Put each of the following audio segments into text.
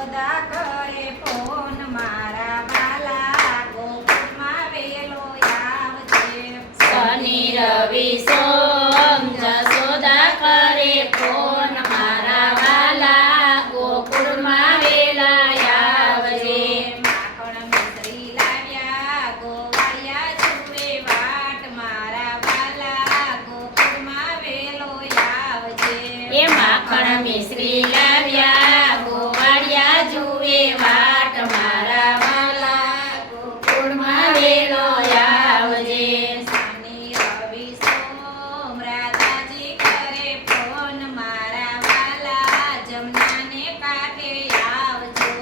જસોદા કરે ફોન મારા વાલા ગોકુળમાં વેલો આવજે શનિ રવિ સોમ જસોદા કરે ફોન મારા વાલા ગોકુળમાં વેલા આવજે માખણ મિશ્રી લાવ્યા ગોવાળિયા જુએ વાટ મારા વાલા ગોકુળમાં વેલો આવજે એ માખણ મિશ્રી લાવ્યા ગોવાળિયા જુએ વાટ મારા વાલા ગોકુળમાં વેલો આવજે શનિ રવિ સોમ રાધાજી કરે ફોન મારા વાલા જમનાને કાંઠે આવજો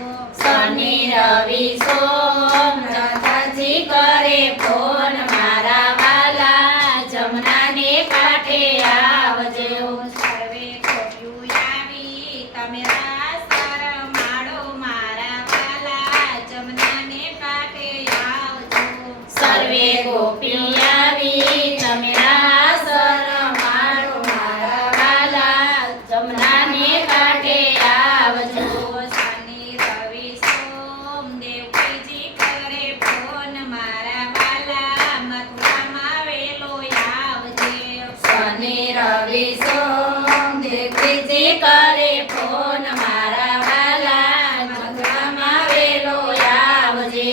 શનિ રવિ સોમ રાધાજી કરે ફોન મારા વાલા જમનાને કાંઠે આવજો સર્વે ગોપ્યું આવી તમે રાસ રમાડો મારા વાલા જમનાને કાંઠે આવજો સર્વે ગોપી આવી તમે રાસ રમાડો મારા વાલા જમનાને કાંઠે આવજો શનિ રવિ સોમ દેવકીજી કરે ફોન મારા વાલા મથુરામાં વેલો આવજે શનિ રવિ સોમ દેવકીજી કરે ફોન મારા વાલા મથુરામાં વેલો આવજે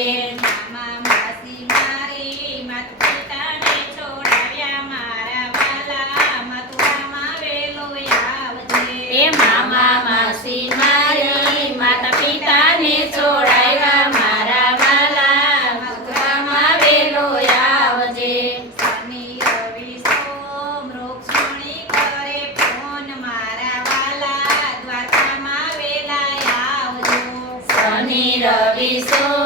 મામા માસી મારી માતા પિતાને છોડાવ્યા મારા વાલા મથુરામાં વેલો આવજે એ મામા માસી મારી માતા પિતાને છોડાવ્યા મારા વાલા મથુરામાં વેલો આવજે શનિ રવિ સોમ રૂક્ષ્મણી કરે ફોન મારા વાલા દ્વારકામાં વેલા આવજો શનિ રવિ સોમ